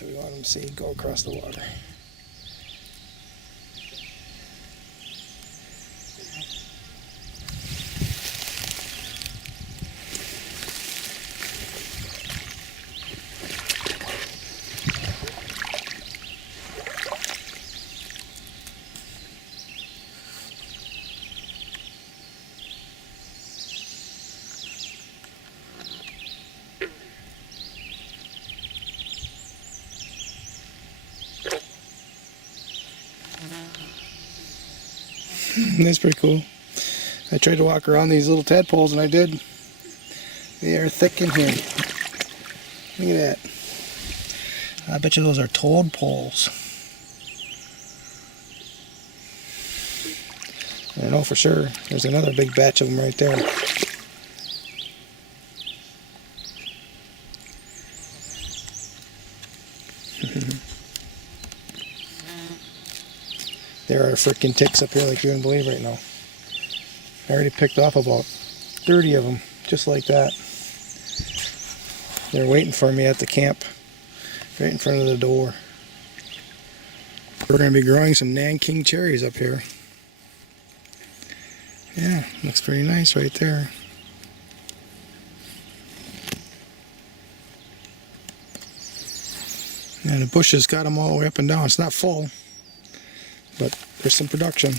So we want them to see go across the water. That's pretty cool. I tried to walk around these little tadpoles and I did. They are thick in here. Look at that. I bet you those are toad poles. I know for sure. There's another big batch of them right there. There are freaking ticks up here like you wouldn't believe right now. I already picked off about 30 of them, just like that. They're waiting for me at the camp, right in front of the door. We're going to be growing some Nanking cherries up here. Yeah, looks pretty nice right there. And the bushes got them all the way up and down. It's not full, but there's some production.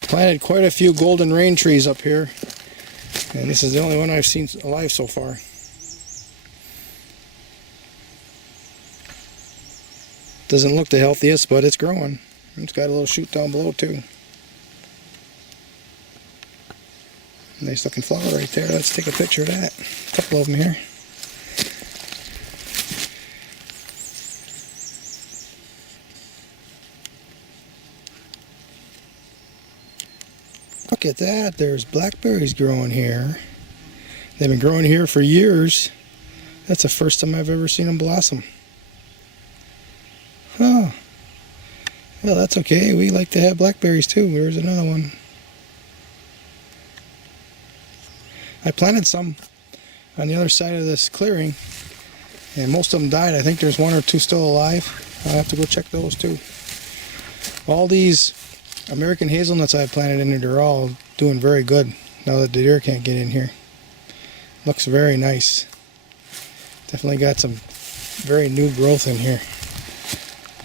Planted quite a few golden rain trees up here, and this is the only one I've seen alive so far. Doesn't look the healthiest, but it's growing. It's got a little shoot down below too. Nice looking flower right there. Let's take a picture of that. A couple of them here. Look at that. There's blackberries growing here. They've been growing here for years. That's the first time I've ever seen them blossom. Oh. Well, that's okay. We like to have blackberries too. There's another one. I planted some on the other side of this clearing, and most of them died. I think there's one or two still alive. I'll have to go check those too. All these American hazelnuts I've planted in here, they're all doing very good now that the deer can't get in here. Looks very nice. Definitely got some very new growth in here.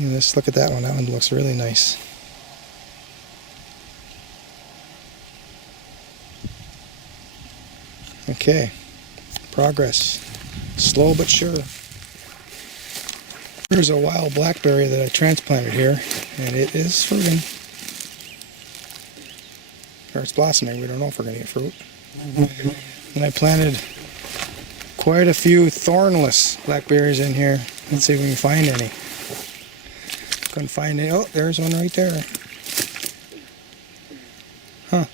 Let's look at that one. That one looks really nice. Okay, progress. Slow but sure. Here's a wild blackberry that I transplanted here, and it is fruiting. Or it's blossoming. We don't know if we're going to get fruit. And I planted quite a few thornless blackberries in here. Let's see if we can find any. Couldn't find any. Oh, there's one right there. Huh.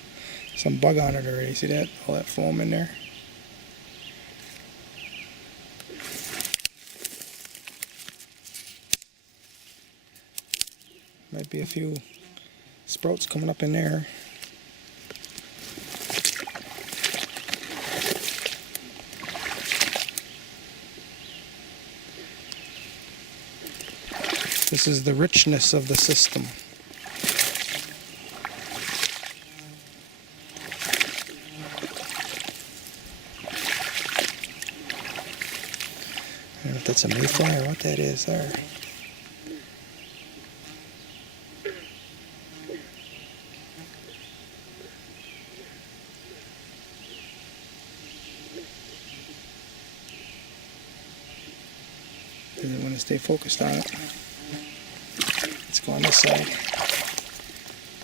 Some bug on it already. See that? All that foam in there. Might be a few sprouts coming up in there. This is the richness of the system. I don't know if that's a mayfly or what that is there. Doesn't want to stay focused on it. Let's go on this side.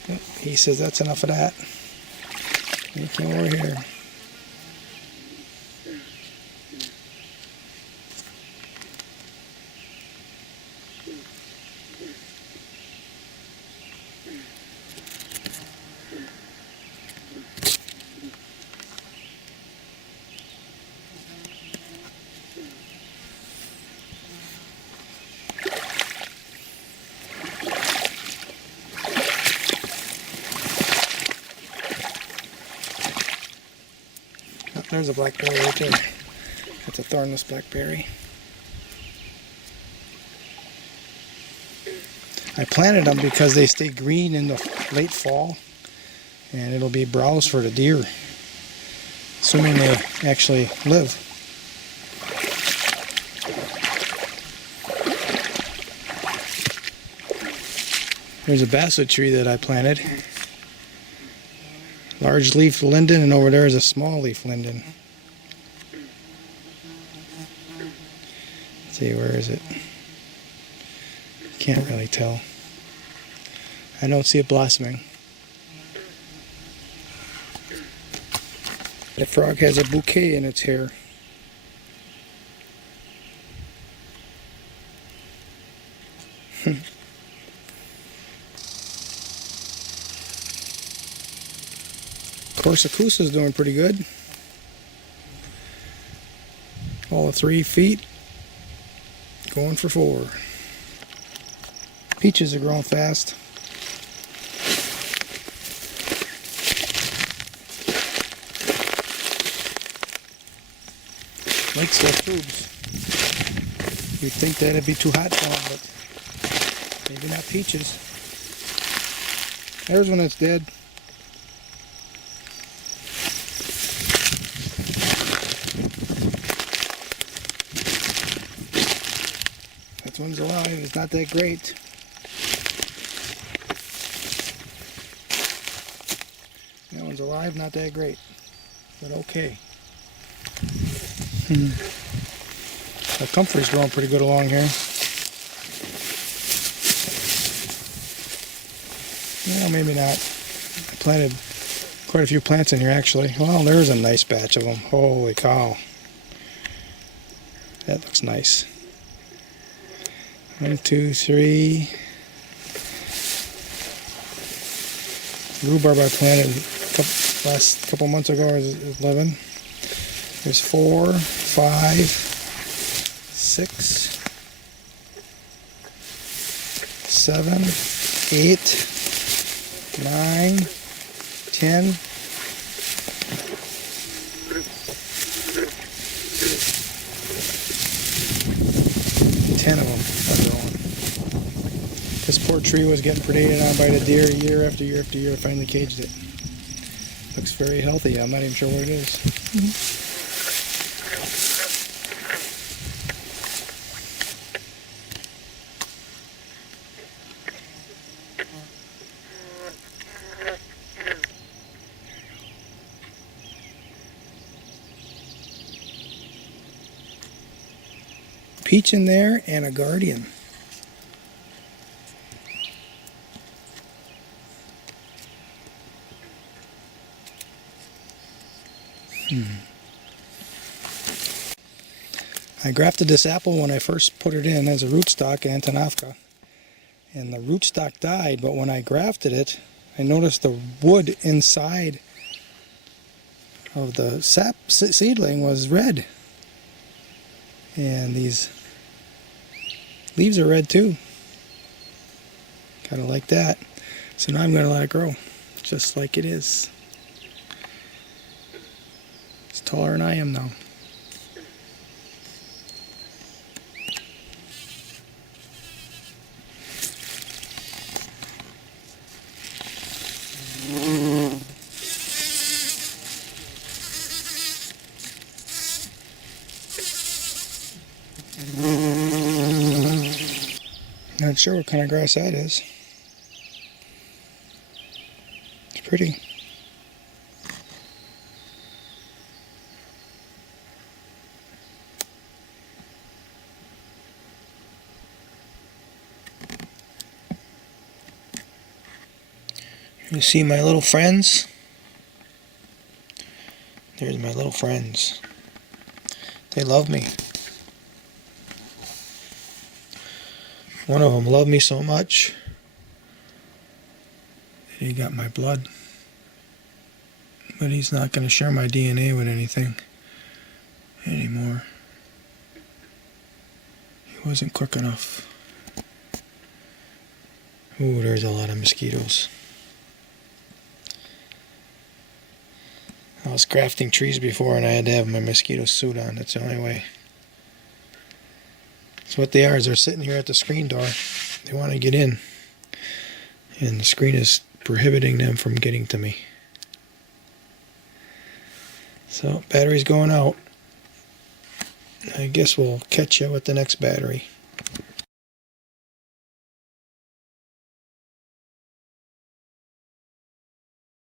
Oh, he says that's enough of that. You come over here. There's a blackberry right there. That's a thornless blackberry. I planted them because they stay green in the late fall, and it'll be browse for the deer, assuming they actually live. There's a basswood tree that I planted. Large leaf linden, and over there is a small leaf linden. Let's see, where is it? Can't really tell. I don't see it blossoming. The frog has a bouquet in its hair. Corsicusa is doing pretty good. All of 3 feet, going for 4. Peaches are growing fast. Likes those tubes. You'd think that'd be too hot for them, but maybe not peaches. There's one that's dead. That one's alive. It's not that great. That one's alive, not that great, but okay. The comfort's growing pretty good along here. Well, maybe not. I planted quite a few plants in here actually. Well, there's a nice batch of them. Holy cow. That looks nice. 1, 2, 3. Rhubarb I planted last couple months ago is 11. There's 4, 5, 6, 7, 8, 9, 10. 10 of them are growing. This poor tree was getting predated on by the deer year after year after year. I finally caged it. Looks very healthy. I'm not even sure what it is. Peach in there and a guardian. I grafted this apple when I first put it in as a rootstock, Antonavka, and the rootstock died, but when I grafted it, I noticed the wood inside of the sap seedling was red, and these leaves are red too, kind of like that. So now I'm going to let it grow just like it is. It's taller than I am now. Not sure what kind of grass that is. It's pretty. You see my little friends? There's my little friends. They love me. One of them loved me so much that he got my blood. But he's not going to share my DNA with anything anymore. He wasn't quick enough. Ooh, there's a lot of mosquitoes. I was grafting trees before and I had to have my mosquito suit on. That's the only way. So what they are is they're sitting here at the screen door. They want to get in. and the screen is prohibiting them from getting to me. So battery's going out. I guess we'll catch you with the next battery.